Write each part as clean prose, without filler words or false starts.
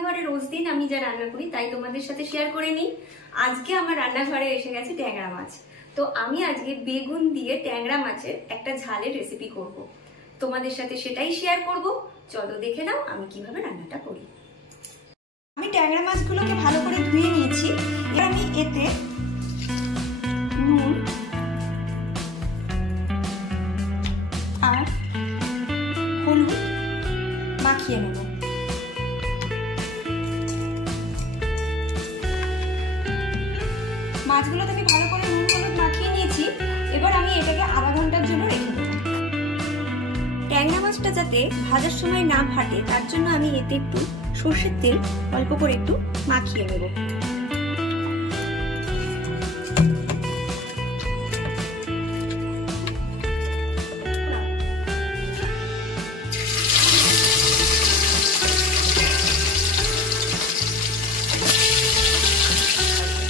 রান্নাঘরে রোজ দিন আমি যা রান্না করি তাই তোমাদের সাথে শেয়ার করে নিই। আজকে আমার রান্নাঘরে এসে গেছে ট্যাংরা মাছ। তো আমি আজকে বেগুন দিয়ে ট্যাংরা মাছের একটা ঝালের রেসিপি করব। তোমাদের সাথে সেটাই শেয়ার করব। চলো দেখে নাও আমি কিভাবে রান্নাটা করি। আমি ট্যাংরা মাছগুলোকে ভালো করে ধুয়ে নিয়েছি। এবার আমি এতে নুন আর হলুদ মাখিয়ে নেব। মাছগুলোতে আমি ভালো করে নুন হলুদ মাখিয়ে নিয়েছি। এবার আমি এটাকে আধা ঘন্টার জন্য রেখে দেব। ট্যাংরা মাছটা যাতে ভাজার সময় না ফাটে তার জন্য আমি এতে একটু সর্ষের তেল অল্প করে একটু মাখিয়ে নেব।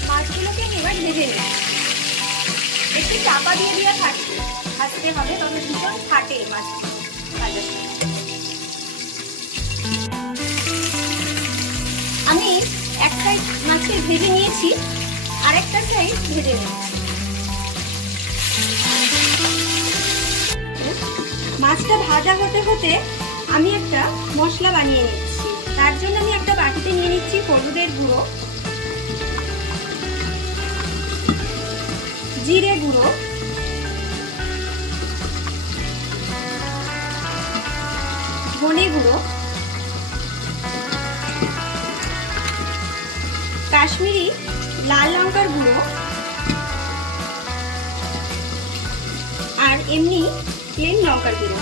মাছগুলোকে এবার ভেজে নেব। একটু চাপা দিয়ে দিয়ে ভাজতে হবে, তবে ভীষণ ফাটে মাছ ভাজার সময়। আমি এক সাইড মাছকে ভেজে নিয়েছি, আরেকটা সাইড ভেজে নিয়েছি। মাছটা ভাজা হতে হতে আমি একটা মশলা বানিয়ে নিচ্ছি। তার জন্য আমি একটা বাটিতে নিয়ে নিচ্ছি হলুদের গুঁড়ো, জিরে গুঁড়ো, ধনে গুঁড়ো, কাশ্মীরি লাল লঙ্কার গুঁড়ো আর এমনি প্লেন লঙ্কার গুঁড়ো।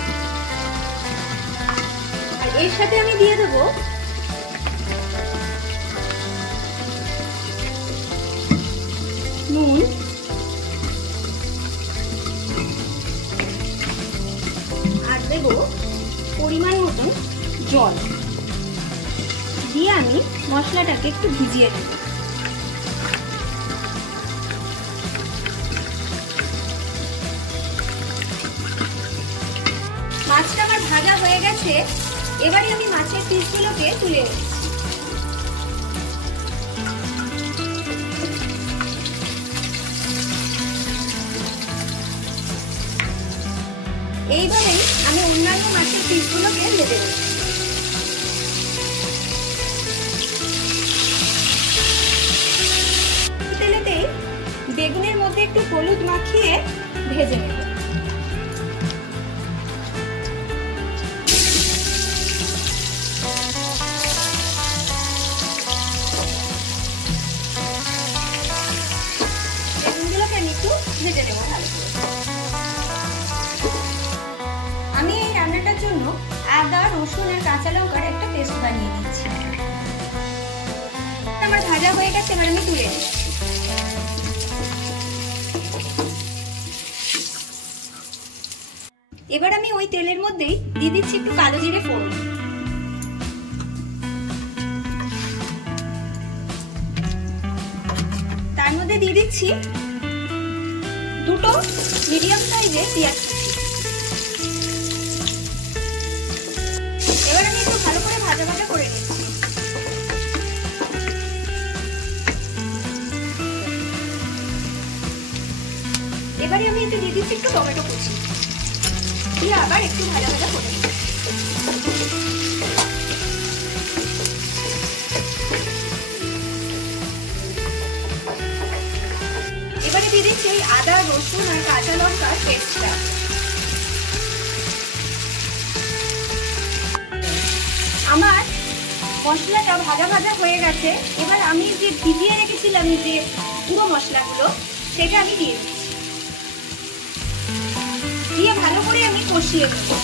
আর এর সাথে আমি দিয়ে দেবো নুন, আর দেব পরিমাণ মতন জল দিয়ে আমি মশলাটাকে একটু ভিজিয়ে দেব। মাছটা আমার ভাজা হয়ে গেছে। এবারে আমি মাছের পিসগুলোকে তুলে নিচ্ছি। এইভাবেই আমি অন্যান্য মাছের পিসগুলোকে ভেজে নেব। তেলেতেই বেগুনের মধ্যে একটু হলুদ মাখিয়ে ভেজে নেব। বেগুনগুলোকে আমি একটু ভেজে নেব ভালো করে। আমি এই রান্নাটার জন্য আদা, রসুন আর কাঁচা লঙ্কার একটা পেস্ট বানিয়ে নিচ্ছি। আমার ভাজা হয়ে গেছে, এবার আমি তুলে নিচ্ছি। এবার আমি ওই তেলের মধ্যেই দিয়ে দিচ্ছি একটু কালো জিরে ফোড়ন। তার মধ্যে দিয়ে দিচ্ছি দুটো মিডিয়াম সাইজের পেঁয়াজ কুচি। এবার আমি একটু ভালো করে ভাজা ভাজা করে নিচ্ছি। এবারে আমি এতে দিয়ে দিচ্ছি একটু টমেটো কুচি, দিয়ে আবার একটু ভাজা ভাজা করে নিচ্ছি। এবারে দিয়ে দিচ্ছি ওই আদা, রসুন আর কাঁচা লঙ্কার পেস্টটা। আমার মশলাটা ভাজা ভাজা হয়ে গেছে। এবার আমি যে ভিজিয়ে রেখেছিলাম যে পুরো মশলাগুলো, সেটা আমি দিয়ে দিচ্ছি। দিয়ে ভালো করে আমি কষিয়ে দেবো।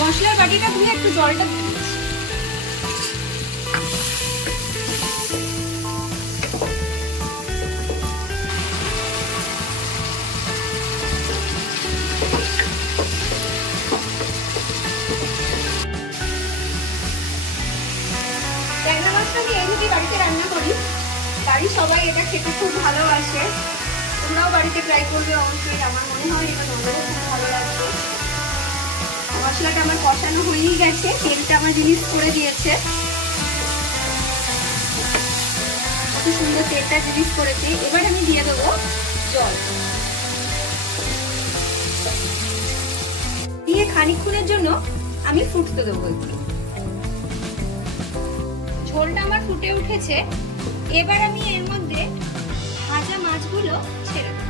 মশলার বাটিটা ধুয়ে একটু জলটা দিয়ে দিচ্ছি। ট্যাংরা মাছটা আমি এইভাবে বাড়িতে রান্না করি। বাড়ির সবাই এটা খেতে খুব ভালোবাসে। তোমরাও বাড়িতে ট্রাই করবে অবশ্যই। আমার মনে হয় এটা তোমাদের খুব ভালো লাগবে। মশলাটা আমার কষানো হয়েই গেছে, তেলটা আমার রিলিজ করে দিয়েছে, খুব সুন্দর তেলটা রিলিজ করেছে। এবার আমি দিয়ে দেবো জল, দিয়ে খানিকক্ষণের জন্য আমি ফুটতে দেবো একটু। ঝোলটা আমার ফুটে উঠেছে, এবার আমি এর মধ্যে ভাজা মাছগুলো ছেড়ে দেব।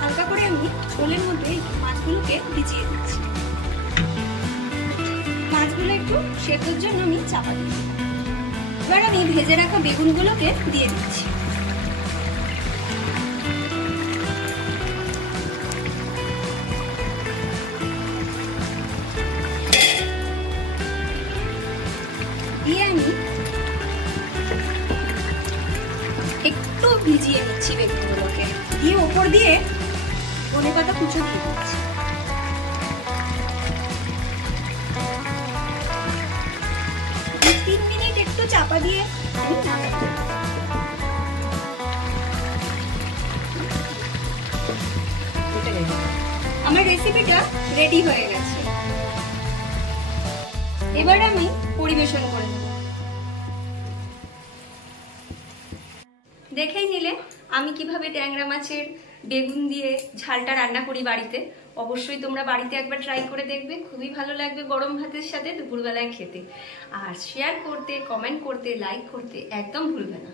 হালকা করে আমি ঝোলের মধ্যে মাছগুলোকে ভিজিয়ে দিচ্ছি। মাছগুলো একটু সেদ্ধর জন্য আমি চাপা দিচ্ছি। এবার আমি ভেজে রাখা বেগুনগুলোকে দিয়ে দিচ্ছি। দিয়ে আমি একটু ভিজিয়ে নিচ্ছি বেগুনগুলোকে, দিয়ে ওপর দিয়ে ধনেপাতা কুচো দিয়ে দিচ্ছি। 2-3 মিনিট একটু চাপা দিয়ে আমি নাড়াবো। আমার রেসিপিটা রেডি হয়ে গেছে, এবার আমি পরিবেশন করে দেব। দেখেই নিলে আমি কিভাবে ট্যাংরা মাছের বেগুন দিয়ে ঝালটা রান্না করি বাড়িতে। অবশ্যই তোমরা বাড়িতে একবার ট্রাই করে দেখবে, খুবই ভালো লাগবে গরম ভাতের সাথে দুপুরবেলায় খেতে। আর শেয়ার করতে, কমেন্ট করতে, লাইক করতে একদম ভুলবে না।